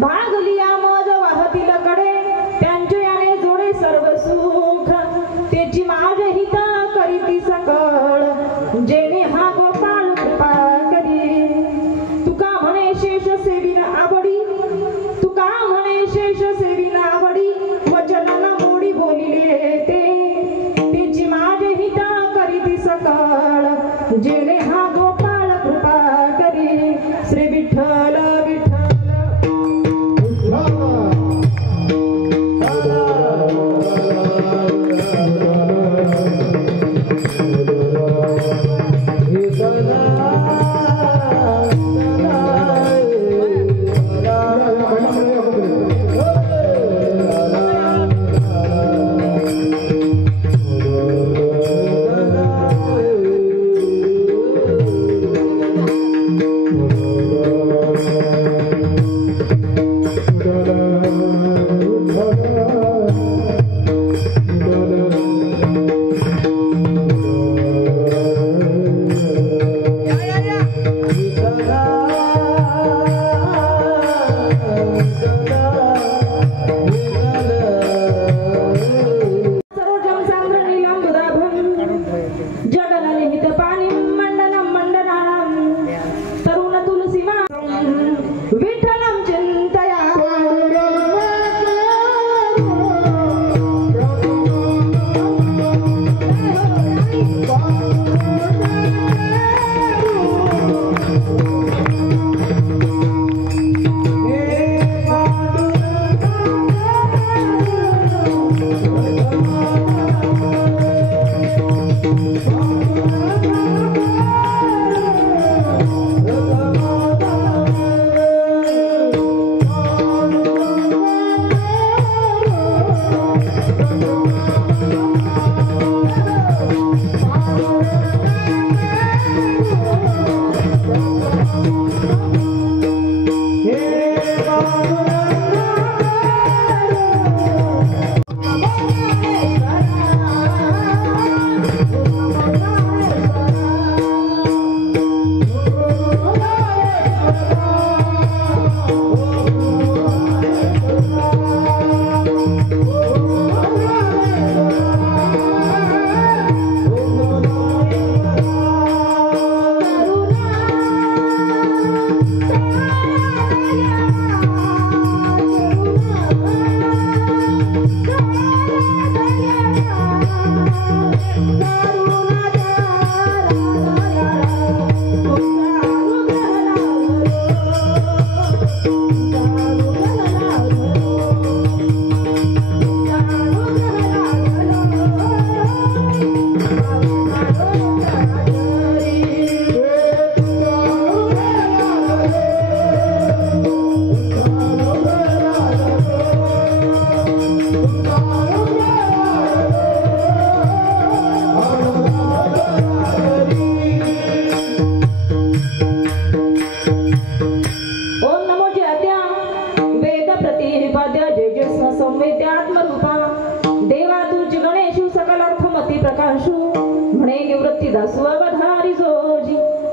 भागलिया मज वाहतील कडे त्यांचे याने जोडे सर्व सुख त्याची माझ हिता करीती सकळ जेणे हा गोपाळ कृपा करी तुका म्हणे शेष सेविना आवडी तुका म्हणे शेष सेविना आवडी वचनाला मोडी बोलिले ते त्याची माझ हिता करीती सकळ जेणे हा गोपाळ कृपा करी श्री विठ्ठल विठ्ठल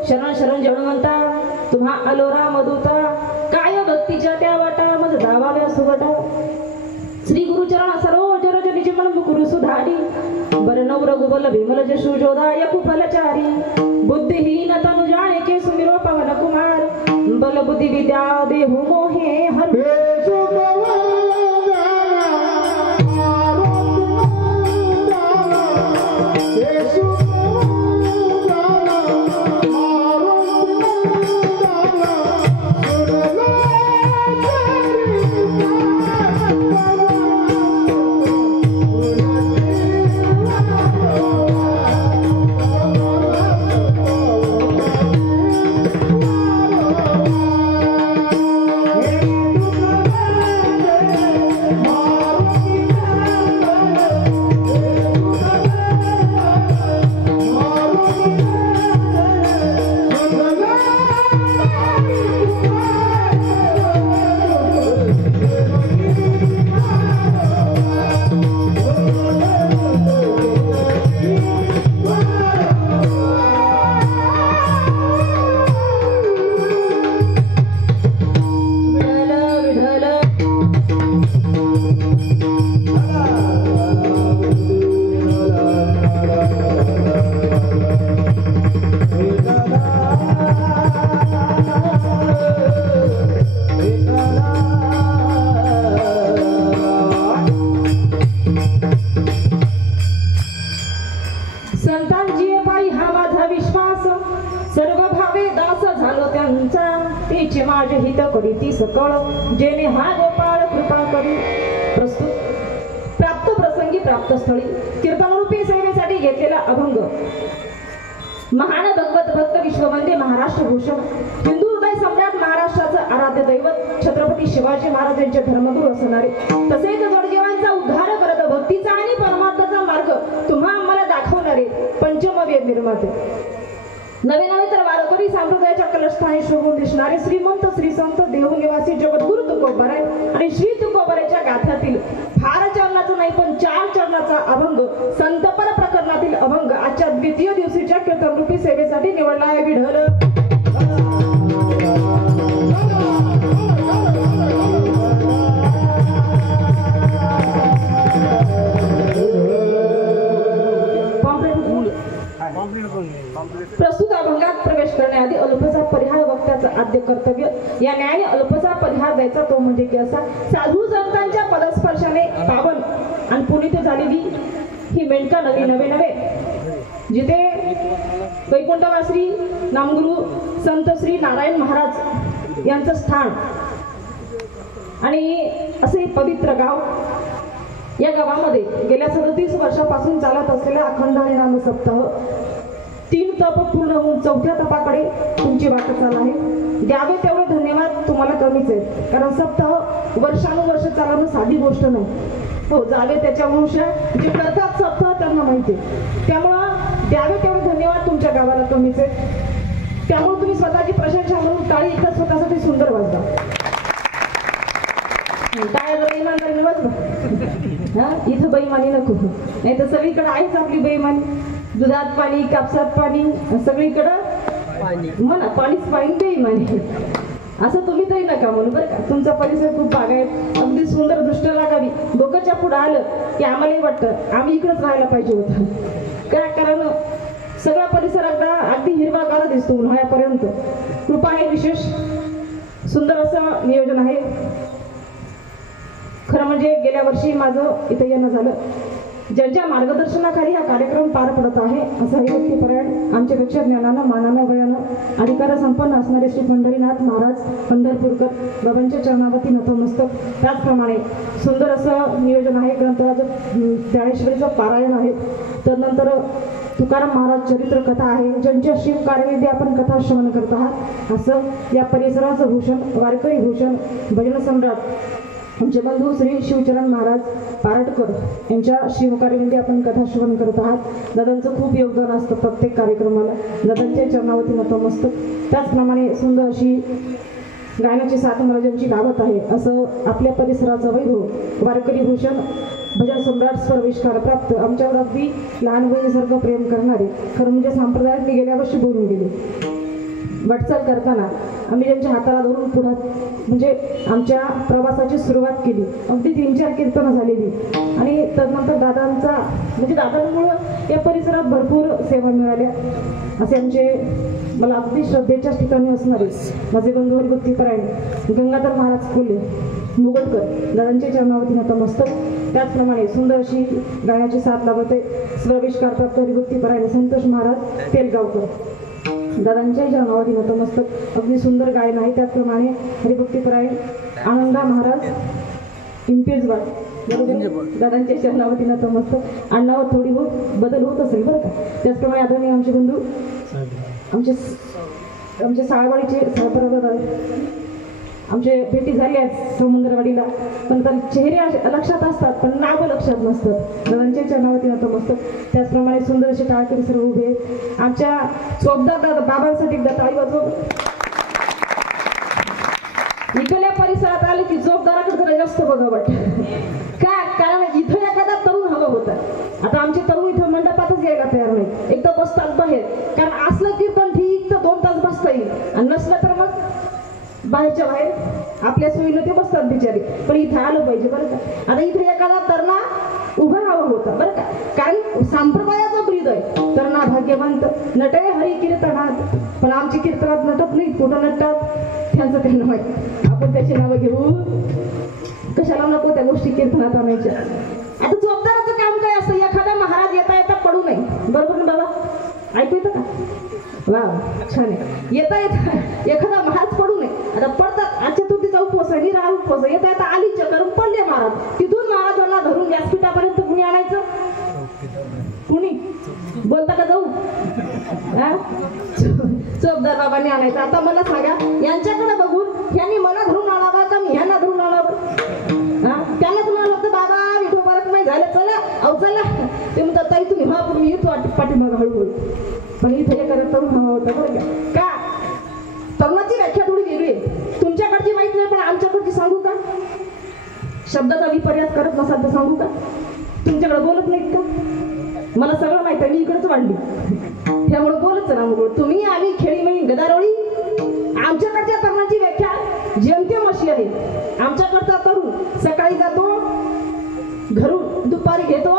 शरण शरण जणवंता तुम्हा अलोरा मधुता काय भक्तीच्या त्या वाटा मज दावाव्या सुवटा श्री गुरुचरण सरोज रज निज मन मुकुरु सुधारी बरनव रघुबल विमल जशु जोदाय कुफलचारी बुद्धिहीन तनु जाने के सुमिरो पवन कुमार बल बुद्धि विद्या देहु मोहे हर संतांची पायी हा माझा विश्वास, सर्व भावे दास झालो त्यांचा, तेचे माझे हित करीती सकळ, जेणे हा गोपाळ कृपा करी. प्रस्तुत प्राप्त प्रसंगी प्राप्त स्थळी कीर्तनरूपी सेवेसाठी घेतलेला अभंग. महान भगवत भक्त विश्ववंदे महाराष्ट्र भूषण हिंदू हृदय सम्राट महाराष्ट्राचं आराध्य दैवत छत्रपती शिवाजी महाराज यांचे धर्मगुरू असणारे, तसेच जडजीवांचा उद्धार करत भक्तीचा आणि परमार्थाचा मार्ग तुम्हा आम्हाला दाखवणारे पंचमवेद निर्माते, नवे नवे तर वारकरी संप्रदायाच्या कलस्थानी शोभून दिसणारे श्रीमंत श्री संत देवनिवासी जगद्गुरु तुकोबाराय आणि श्री तुकोबारायच्या गाथ्यातील फार चरणाचा नाही पण 4 चरणाचा अभंग, संतपर प्रकरणातील अभंग आजच्या द्वितीय दिवशीच्या कीर्तनरूपी सेवेसाठी निवडला आहे. विढल प्रस्तुत अभंगात प्रवेश करण्याआधी अल्पसा परिहार वक्त्याचं आद्य कर्तव्य. या न्यायाने अल्पसा परिहार द्यायचा तो म्हणजे की असा, साधू संतांच्या पदस्पर्शाने पावन आणि पुनीत झालेली ही मेंढका नगरी नवे नवे, जिथे वैकुंठवासी नामगुरु संत श्री नारायण महाराज यांचं स्थान आणि असे पवित्र गाव. या गावामध्ये गेल्या 37 वर्षापासून चालत असलेला अखंड हरिनाम सप्ताह 3 तप पूर्ण होऊन 4थ्या तपाकडे तुमची वाटचाल आहे. द्यावे तेवढे धन्यवाद तुम्हाला कमीच आहेत, कारण सप्ताह वर्षानुवर्ष चालवणं साधी गोष्ट नाही. हो, जावे त्याच्या वंशा जे करतात सप्ताह त्यांना माहिती आहे, त्यामुळं द्यावे तेवढे धन्यवाद तुमच्या गावाला कमीच आहेत. त्यामुळे तुम्ही स्वतःची प्रशंसा म्हणून टाळी एकदा स्वतःसाठी सुंदर वाजवा. टाळ्या जरा इमानदारीने वाजवा. हा, इथं बेईमानी नको, नाही तर सगळीकडे आहेच आपली बेईमानी. दुधात पाणी, कापसात पाणी, सगळीकडं म्हणा पाणीच पाणी बेईमानी. असं तुम्ही तरी नका म्हणून बरं का. तुमचा परिसर खूप बागायत अगदी सुंदर दृष्ट लागावी. डोक्याच्या पुढे आलं की आम्हालाही वाटतं आम्ही इकडेच राहायला पाहिजे होतं. काय कारण सगळा परिसर अगदी हिरवागार दिसतो उन्हाळ्यापर्यंत. कृपा आहे, विशेष सुंदर असं नियोजन आहे. खरं म्हणजे गेल्या वर्षी माझं इथं येणं झालं. ज्यांच्या मार्गदर्शनाखाली हा कार्यक्रम पार पडत आहे असं हरिभक्तीपरायण आमच्यापेक्षा ज्ञानानं मानानं वयानं अधिकार संपन्न असणारे श्री पंढरीनाथ महाराज पंढरपूरकर बाबांच्या चरणावरती नतमस्तक. त्याचप्रमाणे सुंदर असं नियोजन आहे. ग्रंथराज ज्ञानेश्वरीचं पारायण आहे. त्यानंतर तुकाराम महाराज चरित्र कथा आहे. ज्यांच्या शिव कार्यविधी आपण कथा श्रवण करत आहात. असं या परिसराचं भूषण, वारकरी भूषण, भजन सम्राट आमचे बंधू श्री शिवचरण महाराज पारटकर यांच्या शिवकार्यामध्ये आपण कथा श्रवण करत आहात. दादांचं खूप योगदान असतं प्रत्येक कार्यक्रमाला. दादांच्या चरणावरती नतमस्तक. त्याचप्रमाणे सुंदर अशी गायनाची 7 महाराजांची गावत आहे. असं आपल्या परिसराचं वैभव, वारकरी भूषण, भजन सम्राट, स्वर्विष्कार प्राप्त, आमच्यावर अगदी लहान बहिणीसारखं प्रेम करणारे. खरं म्हणजे संप्रदायात गेल्या वर्षी बोलून गेले. वाटचाल करताना आम्ही ज्यांच्या हाताला धरून पुढे म्हणजे आमच्या प्रवासाची सुरुवात केली. अगदी 3-4 कीर्तनं झालेली आणि त्यानंतर दादांचा म्हणजे दादांमुळं या परिसरात भरपूर सेवा मिळाल्या. असे आमचे मला अगदी श्रद्धेच्याच ठिकाणी असणारे माझे बंधू हरिभक्तीपरायण गंगाधर महाराज कोल्हे मुगलकर दादांच्या चरणावरती नतमस्तक. त्याचप्रमाणे सुंदर अशी गाण्याची 7 लावते स्वर्विष्कार प्राप्त हरिभक्तीपरायण संतोष महाराज तेलगावकर दादांच्या चरणावरती नतमस्तक. अगदी सुंदर गायन आहे. त्याचप्रमाणे हरिभक्तीपरायण आनंदा महाराज इंपेजवाड दादांच्या चरणावरती नतमस्तक. अण्णावर थोडी बहुत बदल होत असेल बरं का. त्याचप्रमाणे आदरणीय आमचे बंधू आमचे साळवाडीचे सरपराधा आमचे भेटी झाली आहेत समुद्रवाडीला, पण तर चेहरे लक्षात असतात पण नावं लक्षात नसतात. दादांच्या चरणावरती नतमस्तक. त्याचप्रमाणे सुंदर असे टाळकरी सर्व उभे आहेत. आमच्या चोपदार दादा बाबांसाठी एकदा टाळी वाजव. इकडल्या परिसरात आले की जोपदाराकडे जरा जास्त बघा वाटतं का, कारण इथं एखादा तरुण हवा होता. आता आमचे तरुण इथं मंडपातच यायला तयार नाही. एकदा बसतात बाहेर, कारण असलं कीर्तन ठीक तर 2 तास बसता येईल आणि नसलं तर मग बाहेरच्या बाहेर आपल्या सोयीनं ते बसतात बिचारे. पण इथं आलं पाहिजे बरं का. आता इथे एखादा तरणा उभा हवा होता बरं का, कारण संप्रदायाचा ब्रीद आहे. तरणा भाग्यवंत नटे हरी कीर्तनात, पण आमची कीर्तनात नटत नाही. कुठं नटतात त्यांचं त्यांना माहिती. आपण त्याची नावं घेऊ कशाला नको त्या गोष्टी कीर्तनात आणायच्या. आता चोपदाराचं काम काय असतं, एखादा महाराज येता येता पडू नये बरोबर ना बाबा. ऐकू येतं का? वा छान आहे. येता एखादा महाज पडू नये. आता पडतात आज चतुर्थीचा उपवास आहे, निराळ उपवास आहे. येता आली चक्कर पडले महाराज. तिथून महाराजांना धरून व्यासपीठापर्यंत कुणी आणायचं? कुणी बोलता का? जाऊ चोपदार बाबांनी आणायचं. आता मला सांगा, यांच्याकडे बघून यांनी मला धरून आणावा का मी ह्यांना धरून आणावं? त्यांना तुम्हाला होतं बाबा विठोबारक नाही झालं, चला अहो चला. ते म्हणतात ताई तुम्ही हा मी येतो पाठीमाग हळूहळू. पण इथे हे करत तरुण हवा होता बरं का? तरुणाची व्याख्या थोडी वेगळी आहे. तुमच्याकडची माहित नाही पण आमच्याकडची सांगू का? शब्दाचा विपर्यास करत नसाल तर सांगू का? तुमच्याकडे बोलत नाहीत का? मला सगळं माहित आहे, मी इकडेच वाढली त्यामुळे बोलत ना. मग तुम्ही आम्ही खेळी मी गदारोळी. आमच्याकडच्या तरुणाची व्याख्या जेमतेम अशी आहे. आमच्याकडचा तरुण सकाळी जातो घरून, दुपारी घेतो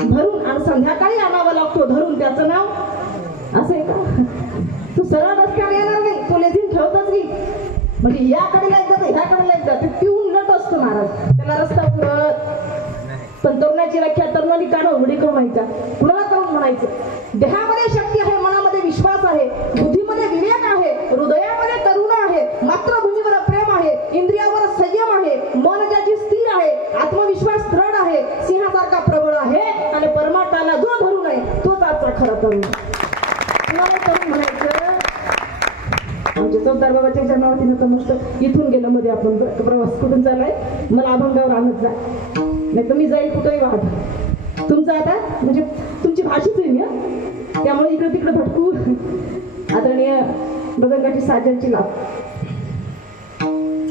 भरून आणि संध्याकाळी आणावा लागतो धरून. त्याचं नाव असं आहे का? तू सरळ रस्त्यावर येणार नाही, तो लेझीम ठेवतच नाही. म्हणजे याकडेला एकदा तर ह्याकडेला एकदा ते पिऊन नट असतो महाराज, त्याला रस्ता पुरत. पण तरुणाची व्याख्या तरुणांनी काढा उघडी करून म्हणायचा. कुणाला तरुण म्हणायचं? देहामध्ये शक्ती आहे, मनामध्ये विश्वास आहे, बुद्धीमध्ये विवेक आहे, हृदयामध्ये करुणा आहे, मातृभूमीवर प्रेम आहे, इंद्रियावर संयम आहे, मन ज्याची स्थिर आहे, आत्मविश्वास दृढ आहे, सिंहासारखा प्रबळ आहे आणि परमार्थाला जो धरून आहे तोच आजचा खरा तरुण. कुणाला तरुण म्हणायचं? आमच्या चौदार बाबाच्या जन्मावरती नतमस्तक. इथून गेलं मध्ये आपण प्रवास कुठून चाललाय? मला अभंगावर आणत जा, नाही तर मी जाईल कुठेही वाहत. तुमचं आता म्हणजे तुमची भाषेच आहे मी, त्यामुळे इकडे तिकडे भटकू. आदरणीय मृदंगाची साजनची लाभ,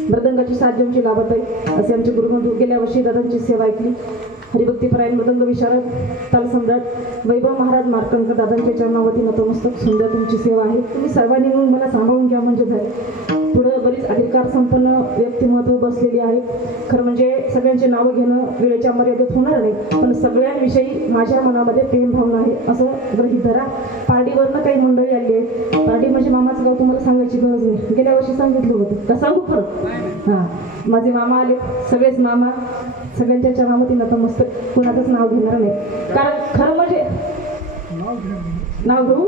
मृदंगाची साजनची लाभत आहे असे आमचे गुरुबंधू. गेल्या वर्षी दादांची सेवा ऐकली. हरिभक्तीपरायण मृदंग विशारद ताल सम्राट वैभव महाराज मार्कंडकर दादांच्या चरणावरती नतमस्तक. सुंदर तुमची सेवा आहे. तुम्ही सर्वांनी मिळून मला सांभाळून घ्या म्हणजे झाले. पुढे बरीच अधिकार संपन्न व्यक्तिमत्व बसलेली आहे. खरं म्हणजे सगळ्यांचे नावं घेणं वेळेच्या मर्यादेत होणार नाही, पण सगळ्यांविषयी माझ्या मनामध्ये प्रेम भावना आहे असं गृहीत धरा. पारडीवरनं काही मंडळी आली आहे. पारडी म्हणजे मामाचं गाव, तुम्हाला सांगायची गरज नाही, गेल्या वर्षी सांगितलं होतं का? सांगू खरं? हां, माझे मामा आले, सगळेच मामा. सगळ्यांच्या चरणावरती नतमस्तक. कुणाचंच नाव घेणार नाही, कारण खरं म्हणजे नाव घेऊ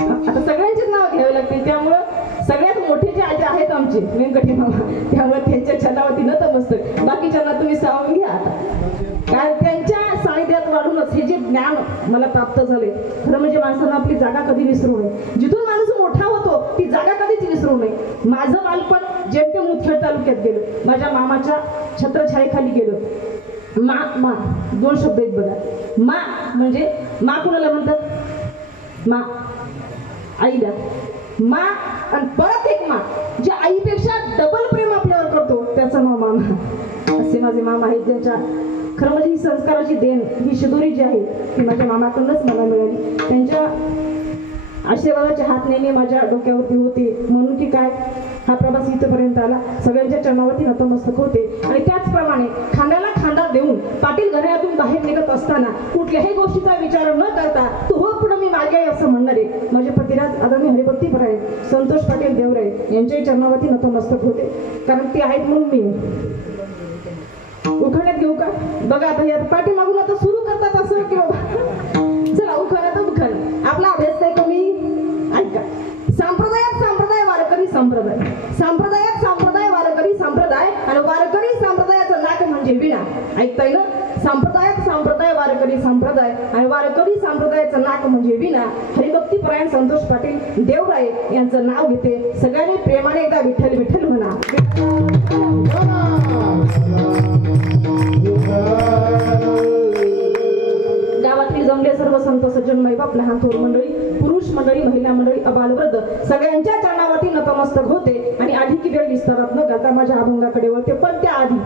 आता सगळ्यांचेच नाव घ्यावे लागतील. त्यामुळं सगळ्यात मोठे जे आजी आहेत आमचे व्यंकटी मामा, त्यामुळे त्यांच्या चरणावरती नतमस्तक. बाकीच्यांना तुम्ही सावून घ्या आता, कारण त्यांच्या सानिध्यात वाढूनच हे जे ज्ञान मला प्राप्त झाले. खरं म्हणजे माणसानं आपली जागा कधी विसरू नये. जिथून माणूस मोठा होतो ती जागा कधीच विसरू नये. माझं बालपण जेमतेम मुदखेड तालुक्यात गेलो, माझ्या मामाच्या छत्रछायेखाली गेलो. मा मा दोन शब्द आहेत बघा. मा म्हणजे मा कुणाला म्हणतात? मा आईला मा, आणि परत एक मा जे आईपेक्षा डबल प्रेम आपल्यावर करतो त्याचं नाव मामा. असे माझे मामा आहेत, ज्यांच्या खरं म्हणजे ही संस्काराची देण, ही शिदोरी जी आहे ती माझ्या मामाकडूनच मला मिळाली. त्यांच्या आशीर्वादाचे हात नेहमी माझ्या डोक्यावरती होते, म्हणून की काय हा प्रवास इथपर्यंत आला. सगळ्यांच्या चरणावरती नतमस्तक होते. आणि त्याचप्रमाणे खांद्याला खांदा देऊन पाटील घरातून बाहेर निघत असताना कुठल्याही गोष्टीचा विचार न करता तू हो पुढे मी मागे आहे असं म्हणणारे माझे पतिराज आदरणीय हरिभक्तीपरायण संतोष पाटील देवराय यांच्याही चरणावरती नतमस्तक होते. कारण ते आहेत म्हणून मी उखाण्यात घेऊ का? बघा आता या पाठीमागून आता सुरू करतात असं की बाबा चला उखाणा तर उखाण. आपला अभ्यास आहे कमी. ऐका. संप्रदायात संप्रदाय वारकरी संप्रदाय, संप्रदायात संप्रदाय वारकरी संप्रदाय, आणि वारकरी संप्रदायाचं नाक म्हणजे विणा. ऐकताय ना? संप्रदायात संप्रदाय वारकरी संप्रदाय आणि वारकरी संप्रदायाचं नाक म्हणजे विणा. हरिभक्तीपरायण संतोष पाटील देवराय यांचं नाव घेते. सगळ्यांनी प्रेमाने एकदा विठ्ठल विठ्ठल म्हणा. गावातील जमले सर्व संत सज्जन माईबाप, लहान थोर मंडळी, पुरुष मंडळी, महिला मंडळी, अबालवृद्ध सगळ्यांच्या चरणावरती नतमस्तक होते. आणि आधी की वेळ विस्तारात न करता माझ्या अभंगाकडे वळते. पण त्या आधी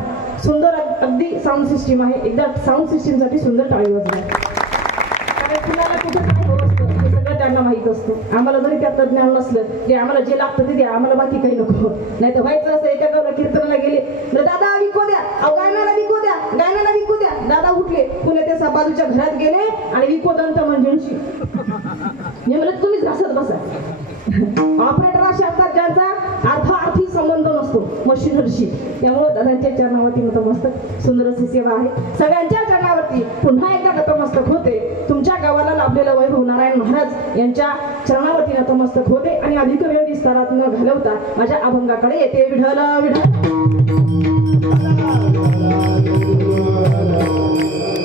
सुंदर अगदी साऊंड सिस्टीम आहे. एकदा साऊंड सिस्टीम साठी सुंदर टाळी वाजवा. कारण कुणाला कुठे काय होत असतं हे सगळं त्यांना माहित असतं. आम्हाला जरी त्यात ज्ञान नसलं की आम्हाला जे लागतं ते द्या, आम्हाला बाकी काही नको. नाही तर व्हायचं असं एका गावाला कीर्तनाला गेले, दादा विको द्या, अहो गायनाला विको द्या, गायनाला विको द्या. दादा उठले, पुणे ते बाजूच्या घरात गेले आणि विको दंत मंजूंशी मी म्हणत तुम्हीच घासत बसा. ऑपरेटर असे असतात ज्यांचा अर्थार्थी संबंध नसतो मशीनरीशी. त्यामुळे दादांच्या चरणावरती नतमस्तक. सुंदर अशी सेवा आहे. सगळ्यांच्या चरणावरती पुन्हा एकदा नतमस्तक होते. तुमच्या गावाला लाभलेला वैभव नारायण महाराज यांच्या चरणावरती नतमस्तक होते आणि अधिक वेळ विस्तारात न घालवता माझ्या अभंगाकडे येते. विठ्ठल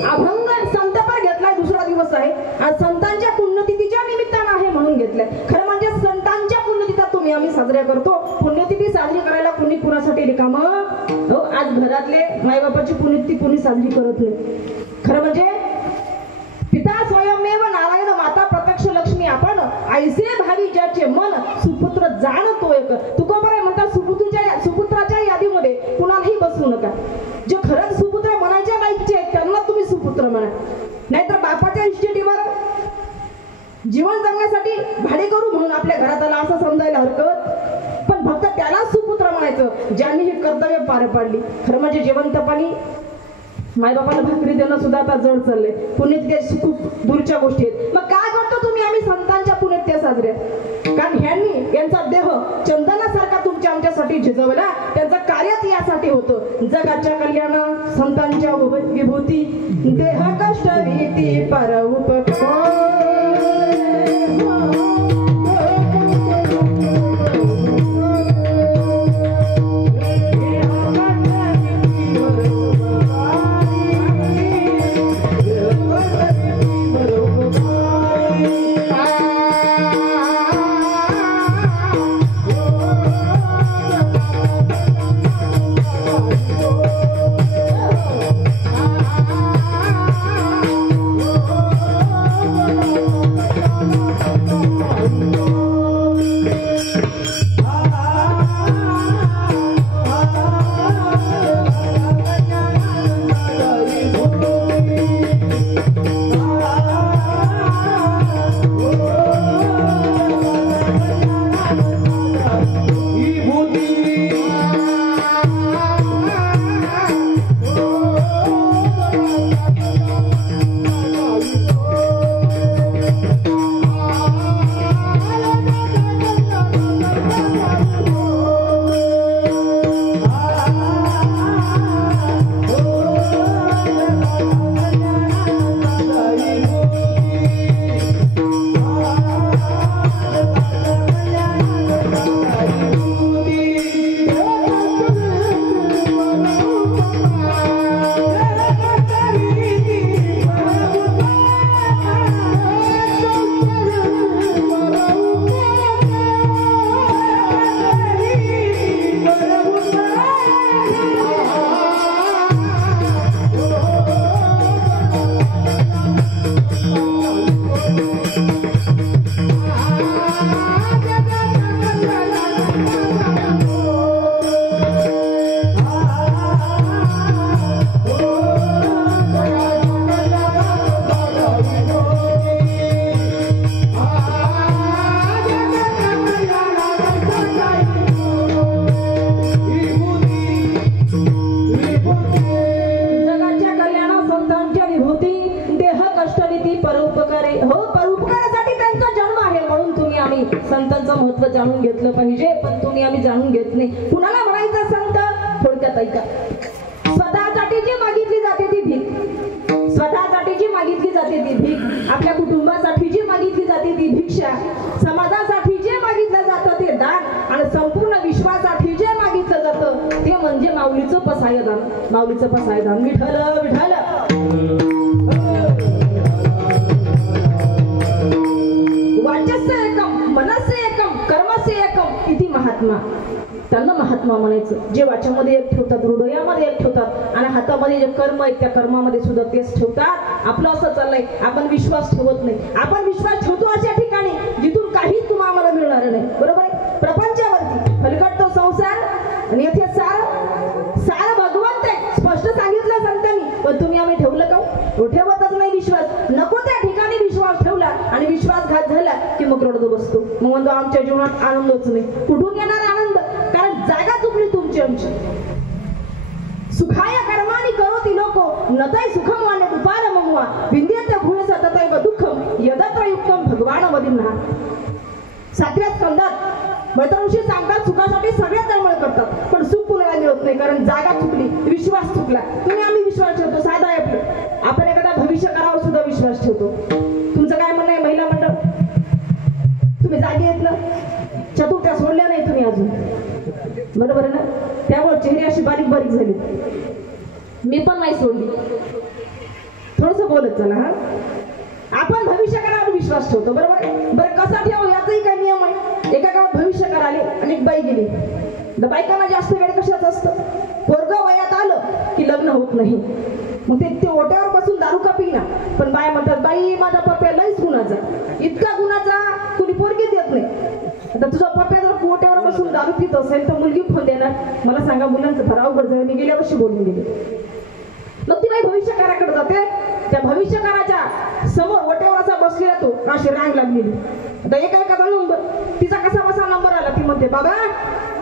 अभंग संतपर घेतलाय, दुसरा दिवस आहे आज संतांच्या पुण्यतिथीच्या निमित्तानं आहे म्हणून घेतलाय. खरं म्हणजे संतांच्या पुण्यतिथी तुम्ही आम्ही साजऱ्या करतो. पुण्यतिथी साजरी करायला कुणी कुणासाठी रिकामं हो. आज घरातले मायबापाची पुण्यतिथी कुणी साजरी करत नाही. खरं म्हणजे पिता स्वयंमेव नारायण माता प्रत्यक्ष लक्ष्मी आपण ऐसे भावी ज्याचे मन सुपुत्र जाणतो एक. तुकोबराय म्हणतात सुपुत्राच्या यादीमध्ये कुणालाही बसवू नका. जे खरंच सुपुत्र म्हणायच्या लायकीचे आहेत त्यांना तुम्ही सुपुत्र म्हणा. नाहीतर बापाच्या इस्टेटीवर जीवन जगण्यासाठी भाडे करू म्हणून आपल्या घरात आला असं समजायला हरकत. पण फक्त त्याला सुपुत्र म्हणायचं ज्यांनी ही कर्तव्य पार पाडली. खरं म्हणजे जिवंतपणी मायबापाला भाकरी देणं सुद्धा आता जड चाललंय. पुण्यतिथी खूप दूरच्या गोष्टी आहेत. मग काय करतो तुम्ही आम्ही संतांच्या पुण्यतिथ्या साजऱ्या. कारण ह्यांनी यांचा देह चंदनासारखा तुमच्या आमच्यासाठी झिजवला. त्यांचं कार्यच यासाठी होतं जगाच्या कल्याण संतांच्या विभूती देह कष्ट भीती पर उपकार. संतांचं महत्व जाणून घेतलं पाहिजे. पण तुम्ही आम्ही जाणून घेत नाही. कुणाला म्हणायचं संत थोडक्यात ऐका. स्वतःसाठी जी मागितली जाते ती भीक, स्वतःसाठी जी मागितली जाते ती भीक, आपल्या कुटुंबासाठी जी मागितली जाते ती भिक्षा, समाजासाठी जे मागितलं जातं ते दान आणि संपूर्ण विश्वासाठी जे मागितलं जातं ते म्हणजे माऊलीचं पसायदान. माऊलीचं पसायदान. विठ्ठल विठ्ठल. वाचस्य एकम मनस्य एकम कर्मस्य एकम इति महात्मा. त्यांना महात्मा म्हणायचं जे वाच्यामध्ये एक ठेवतात, हृदयामध्ये एक ठेवतात आणि हातामध्ये जे कर्म आहेत त्या कर्मामध्ये सुद्धा तेच ठेवतात. आपलं असं चाललंय आपण विश्वास ठेवत नाही. आपण विश्वास ठेवतो अशा ठिकाणी जिथून काहीच तुम्हाला आम्हाला मिळणार नाही. बरोबर आहे. प्रपंचावरती फलकट तो संसार आणि येथे सार सार भगवंत आहे स्पष्ट सांगितलं संतांनी. पण तुम्ही आम्ही ठेवलं का? ठेवतच नाही विश्वास. नको त्या ठिकाणी विश्वास ठेवला आणि विश्वासघात झाला की मग रडत बसतो. मग म्हणतो आमच्या जीवनात आनंदच नाही. कुठून येणार आनंद? कारण जागा चुकली तुमची आमची. सुखाय कर्माणी करोति लोको नतै सुखम वाने उपार ममुआ विंद्यते भूयसा ततैव दुःखम यदत्र युक्तम भगवान वदिन्हा. 7व्या स्कंदात मैत्रणशी सांगतात सुखासाठी सगळे तळमळ करतात पण सुख कुणाला मिळत नाही कारण जागा चुकली, विश्वास चुकला. तुम्ही आम्ही विश्वास ठेवतो. साधा आहे आपलं. आपण एखादा भविष्य करावं सुद्धा विश्वास ठेवतो. तुमचं काय तुम्ही जागे आहेत ना, चतुर्थ्या सोडल्या नाही तुम्ही अजून, बरोबर आहे ना? त्यामुळे चेहरे अशी बारीक बारीक झाली. मी पण नाही सोडली. थोडस बोलत चला. हा, आपण भविष्यकाळावर विश्वास ठेवतो, बरोबर. बरं कसा ठेव याचाही काय नियम आहे. एका गावात भविष्यकार आले आणि एक बाई गेली. बायकांना जास्त वेळ कशाच असतं, पोरगं वयात आलं की लग्न होत नाही. मग ते ओट्यावर बसून दारू का पिना, पण बाया म्हणतात बाई माझा पप्या लईच गुणाचा, इतका गुणाचा कुणी पोरगी देत नाही. आता तुझा पप्या जर ओट्यावर बसून दारू पित असेल तर मुलगी फोन देणार. मला सांगा, मुलांचं फार अवघड झालं. मी गेल्या वर्षी बोलून गेले. मग ती बाई भविष्यकाराकडे जाते. त्या भविष्यकाराच्या समोर ओट्यावर असा बसलेला तो, अशी रांग लागलेली. आता एका नंबर, तिचा कसा बसा नंबर आला. ती म्हणते बाबा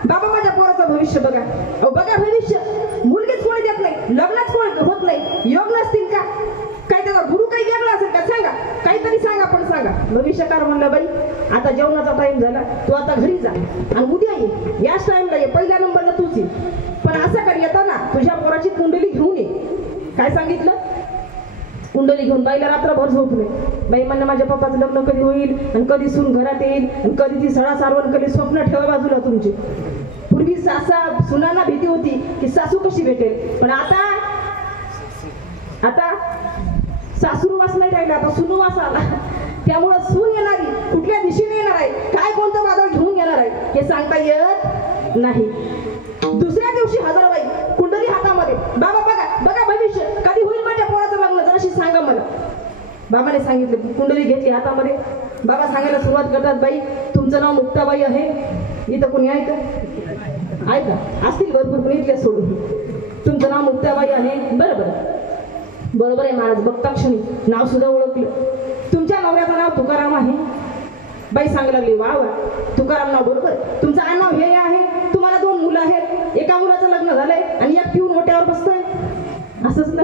बाबा माझ्या पोराचं भविष्य बघा. अहो बघा भविष्य, मुलगीच कोणी देत नाही, लग्नच कोणी होत नाही, योग नसतील का, काय त्याचा गुरु काही वेगळा असेल का, सांगा काहीतरी सांगा, पण सांगा. भविष्यकार म्हणला बाई आता जेवणाचा टाइम झाला, तू आता घरी जा आणि उद्या ये, याच टाइमला ये, पहिल्या नंबरला तूच ये. पण असं कर, येताना तुझ्या पोराची कुंडली घेऊन ये. काय सांगितलं? कुंडली घेऊन. बाईला रात्रभर झोप नाही. बाई म्हणणं माझ्या पप्पाचं लग्न कधी होईल आणि कधी सून घरात येईल आणि कधी ती सडा सारवण कधी. स्वप्न ठेवा बाजूला तुमची. पूर्वी सुनांना भीती होती की सासू कशी भेटेल, पण आता सासूरवास नाही राहिला, आता सुनुवास आला. त्यामुळं सून येणारी कुठल्या दिशेने येणार आहे, काय कोणतं वादळ घेऊन येणार आहे हे सांगता येत नाही. दुसऱ्या दिवशी हजारबाई कुंडली हातामध्ये. बाबा बघा बघा भविष्य, कधी होईल माझ्या पोराचं लग्न, जराशी सांगा मला. बाबाने सांगितलं. कुंडली घेतली हातामध्ये. बाबा सांगायला सुरुवात करतात, बाई तुमचं नाव मुक्ताबाई आहे. इथं कोणी आहे का? आहे का? असतील भरपूर, पण इथल्या सोडून. तुमचं नाव मुक्ताबाई आहे. बरोबर आहे महाराज. बघता क्षणी नाव सुद्धा ओळखलं. तुमच्या नवऱ्याचं नाव तुकाराम आहे. बाई सांगायला लागली, वा वा तुकाराम नाव बरोबर. तुमचं आडनाव हे आहे. तुम्हाला 2 मुलं आहेत. एका मुलाचं लग्न झालंय आणि एक पिऊन ओट्यावर बसतोय. असंच ना,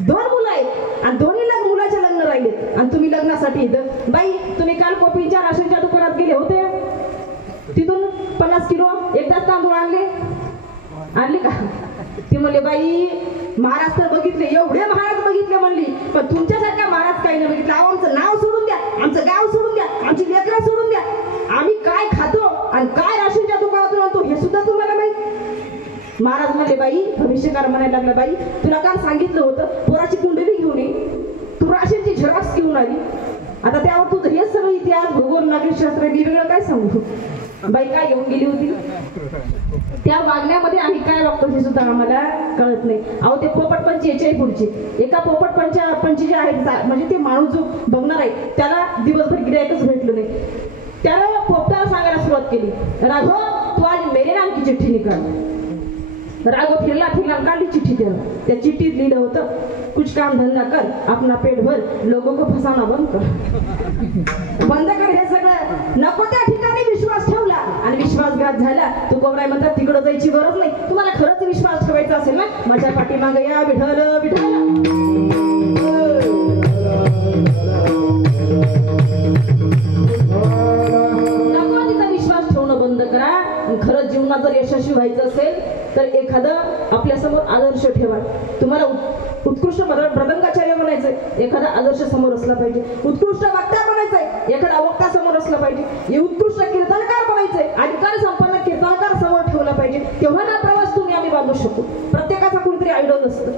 2 मुलं आहेत आणि दोन्ही मुलाचे लग्न राहिलेत आणि तुम्ही लग्नासाठी इथं. बाई तुम्ही काल कॉफीच्या राशनच्या दुकानात गेले होते, तिथून 50 किलो एकदाच तांदूळ आणले का? ती म्हणले बाई महाराज तर बघितले, एवढे महाराज बघितले म्हणली, पण तुमच्यासारखा महाराज काही नाही बघितलं. आमचं नाव सोडून द्या, आमचं गाव सोडून द्या, आमची लेकरं सोडून द्या, आम्ही काय खातो आणि काय राशनच्या दुकानातून आणतो हे सुद्धा तुम्हाला माहित. महाराज म्हणले बाई, भविष्यकार म्हणायला लागला, बाई तुला काल सांगितलं होतं पोराची कुंडली घेऊन ये, तू राशनची झेरॉक्स घेऊन आली. आता त्यावर तुझं हे सगळं इतिहास, भूगोल, नागरिकशास्त्र वेगवेगळं काय सांगू. बाई काय घेऊन गेली होती, त्या वागण्यामध्ये आम्ही काय वागतो हे सुद्धा आम्हाला कळत नाही. अहो ते पोपटपंची याच्याही पुढची. एका पोपटपंची जे आहेत, म्हणजे ते माणूस जो बघणार आहे त्याला दिवसभर गिऱ्हाईकच भेटलं नाही. त्याला पोपटाला सांगायला सुरुवात केली, राघव तू आज मेरे नाम की चिठ्ठी निकाल. राघव फिरला काढली चिठ्ठी. त्या चिठ्ठीत लिहिलं होतं, कुछ काम धंदा कर, अपना पेट भर, लोगों को फसाना बंद कर. बंद कर हे सगळं. नको त्या ठिकाणी विश्वास ठेवला आणि विश्वासघात झाला. तू कोबराय म्हणतात तिकडं जायची गरज नाही. तुम्हाला खरंच विश्वास ठेवायचा असेल ना, माझ्या पाठीमागे या. विठ्ठल विठ्ठल. नको तिचा विश्वास ठेवणं बंद करा. खरंच जीवनात जर यशस्वी व्हायचं असेल तर एखादं आपल्यासमोर आदर्श ठेवा. तुम्हाला उत्कृष्ट मृदंगाचार्य बनायचंय, एखादा आदर्श समोर असला पाहिजे. उत्कृष्ट वक्ता बनायचंय, एखादा वक्ता समोर असला पाहिजे. उत्कृष्ट कीर्तनकार बनायचंय, अधिकार संपन्न कीर्तनकार समोर ठेवला पाहिजे. तेव्हा ना प्रवास तुम्ही आम्ही बांधू शकू. प्रत्येकाचा कुणीतरी आयडॉल असतं.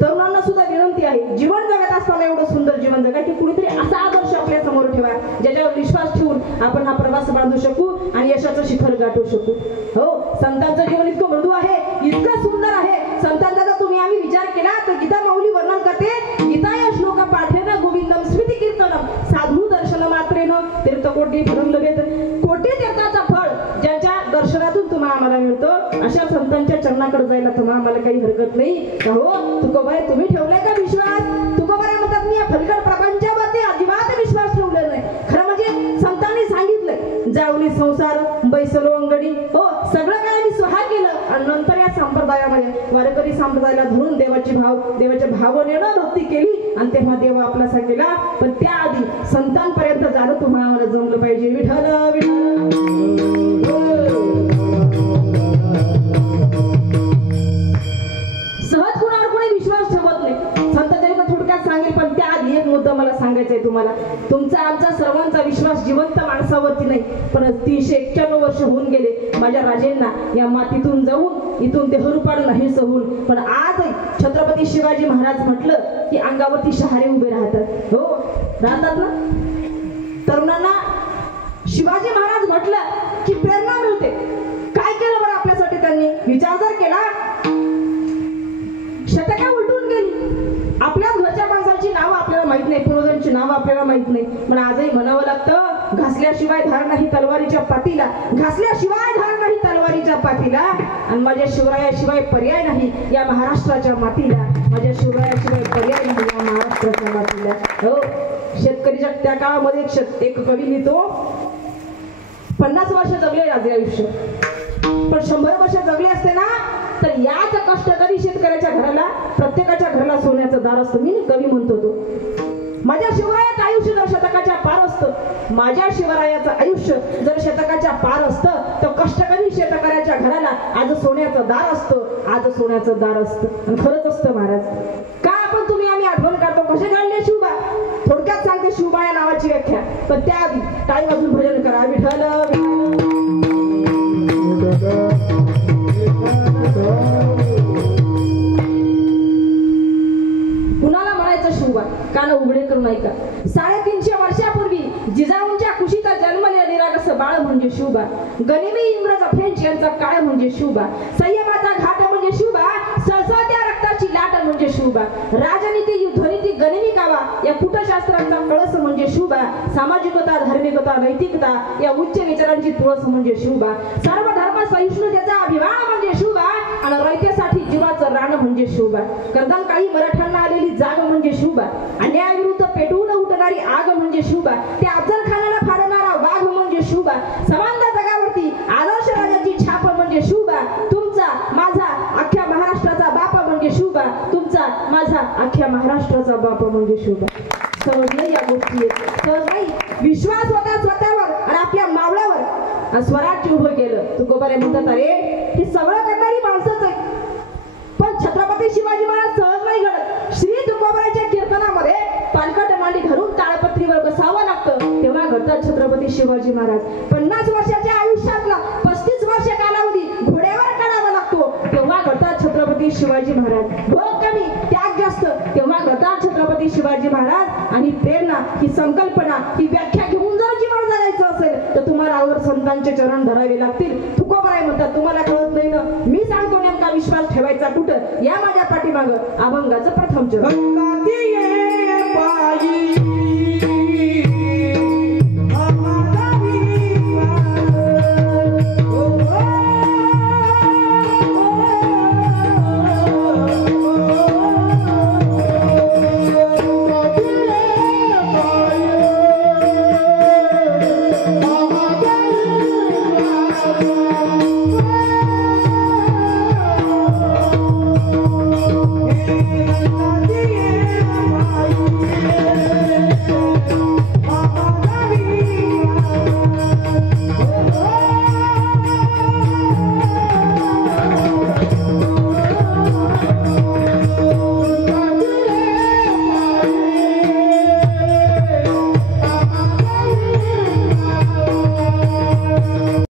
तरुणांना सुद्धा विनंती आहे, जीवन जगत असताना एवढं सुंदर जीवन जगा की कुणीतरी असा आदर्श आपल्या समोर ठेवा ज्याच्यावर विश्वास ठेवून आपण हा प्रवास बांधू शकू आणि यशाचं शिखर गाठू शकू. हो, संतांचं जीवन इतकं मृदू आहे, इतकं सुंदर आहे. संतांचा जर तुम्ही आम्ही विचार केला तर गीता माऊली वर्णन करते, गीताया श्लोक पाठेन गोविंदम स्मृती कीर्तनम साधू दर्शन मात्रेन तीर्थकोटी फलम लभेत. कोटी तीर्थाचा फळ ज्यांच्या दर्शनातून तुम्हाला आम्हाला मिळतो, अशा संतांच्या चरणाकडे जायला तुम्हाला आम्हाला काही हरकत नाही. हो तुकोबाई, तुम्ही ठेवलाय का विश्वास? तुकोबाई म्हणतात मी या फलकट प्रपंचावरती अजिबात विश्वास ठेवलेला नाही. खरं म्हणजे संतांनी सांगितलंय, जावली संसार बैसलो अंगडी. हो, सगळं काय मी स्वहा केलं आणि नंतर या संप्रदायामध्ये वारकरी संप्रदायाला धरून देवाच्या भावनेनं भक्ती केली आणि तेव्हा देव आपलासा केला. पण त्याआधी संतांपर्यंत जाणं तुम्हाला आम्हाला जमलं पाहिजे. विठ्ठल विठ्ठल. सहज कुणावर कोणी विश्वास ठेवत नाही. संत जरी थोडक्यात सांगेल, पण त्याआधी एक मुद्दा मला सांगायचा आहे तुम्हाला. तुमचा आमचा सर्वांचा विश्वास जिवंत माणसावरती नाही, पण 391 वर्ष होऊन गेले माझ्या राजेंना या मातीतून जाऊन इथून ते हरूपाड नाही सहून. पण आज छत्रपती शिवाजी महाराज म्हटलं की अंगावरती शहारे उभे राहतात. हो राहतात ना. तरुणांना शिवाजी महाराज म्हटलं की प्रेरणा मिळते. काय केलं बरं आपल्यासाठी त्यांनी? विचार जर केला, शतका उलटून गेली. आपल्या घरच्या माणसाची नावं आपल्याला माहित नाही, पूर्वजांची नावं आपल्याला माहित नाही, पण आजही म्हणावं लागतं, घासल्याशिवाय धार नाही तलवारीच्या पातीला, घासल्याशिवाय धार नाही तलवारीच्या पातीला. आणि माझ्या शिवरायाशिवाय पर्याय नाही या महाराष्ट्राच्या मातीला, माझ्या शिवरायाशिवाय पर्याय नाही या महाराष्ट्राच्या मातीला. हो, शेतकरीच्या त्या काळामध्ये एक कवी लिहितो, 50 वर्ष जगले राजे आयुष्य, पण 100 वर्ष जगले असते ना तर याच कष्टकरी शेतकऱ्याच्या घराला, प्रत्येकाच्या घराला सोन्याचं दार असतं. मी कवी म्हणतो तो. माझ्या शिवरायाचं आयुष्य जर शतकाच्या पार असतं, माझ्या शिवरायाचं आयुष्य जर शतकाच्या पार असतं, तर कष्टकरी शेतकऱ्याच्या घराला आज सोन्याचं दार असतं, आज सोन्याचं दार असतं. आणि खरंच असतं महाराज. का आपण तुम्ही आम्ही आठवण काढतो, कसे घडले शिवबा? थोडक्यात सांगते शिवबा या नावाची व्याख्या, पण त्याआधी टाळी वाजून भजन करा. विठ्ठल कुणाला म्हणायचं शिवबा? कान उघडे करून ऐका. 350 वर्षापूर्वी जिजाऊंच्या कुशीत जन्मले निरागस बाळ म्हणजे शिवबा. गनिमी इंग्रज फ्रेंच यांचा काळ म्हणजे शिवबा. संयमाचा घाट म्हणजे शिवबा. सळसळत्या रक्ताची लाट म्हणजे शिवबा. राजनीती, युद्धनीती, गनिमी कावा या कुटशास्त्रांचा कळस म्हणजे शिवबा. सामाजिकता, धार्मिकता, नैतिकता या उच्च विचारांची तुळस म्हणजे शिवबा. सर्व धर्म सहिष्णुतेचा अभिमान म्हणजे शिवबा. आणि रयतेसाठी जीवाचं रान म्हणजे शिवबा. कर्दन काळी मराठ्यांना आलेली जाग म्हणजे शिवबा. अन्यायाविरुद्ध पेटवून उठणारी आग म्हणजे शिवबा. त्या अफजल खानाला फाडणारा वाघ म्हणजे शिवबा. समानता जगावरती आदर्श राजाची छाप म्हणजे शिवबा. तुमचा माझा अख्ख्या महाराष्ट्राचा बाप म्हणजे शिवबा. तुमचा माझा अख्ख्या महाराष्ट्राचा बाप म्हणजे शिवबा. सहज नाही या गोष्टी, सहज नाही. विश्वास होता स्वतःवर आणि आपल्या मावळ्यावर, स्वराज्य उभं केलं. तुकोबारे म्हणतात, अरे हे सगळं करणारी माणसंच आहे, पण छत्रपती शिवाजी महाराज सहज नाही घडत. श्री तुकोबाराच्या कीर्तनामध्ये पालखट मांडी घालून ताळपत्रीवर बसावं लागतं, तेव्हा घडतात छत्रपती शिवाजी महाराज. 50 वर्षाच्या आयुष्यातला 35 वर्ष कालावधी घोड्यावर काढावा लागतो, तेव्हा घडतात छत्रपती शिवाजी महाराज. भोग कमी, त्याग जास्त, तेव्हा घडतात छत्रपती शिवाजी महाराज. आणि प्रेरणा ही संकल्पना, ही व्याख्या घेऊन जर जीवन जगायचं असेल तर तुम्हाला आवर संतांचे चरण धरावे लागतील. तुकोबाराय म्हणतात, तुम्हाला कळत नाही ना, मी सांगतो नेमका विश्वास ठेवायचा कुठं. या माझ्या पाठीमागं अभंगाचं प्रथम चरण.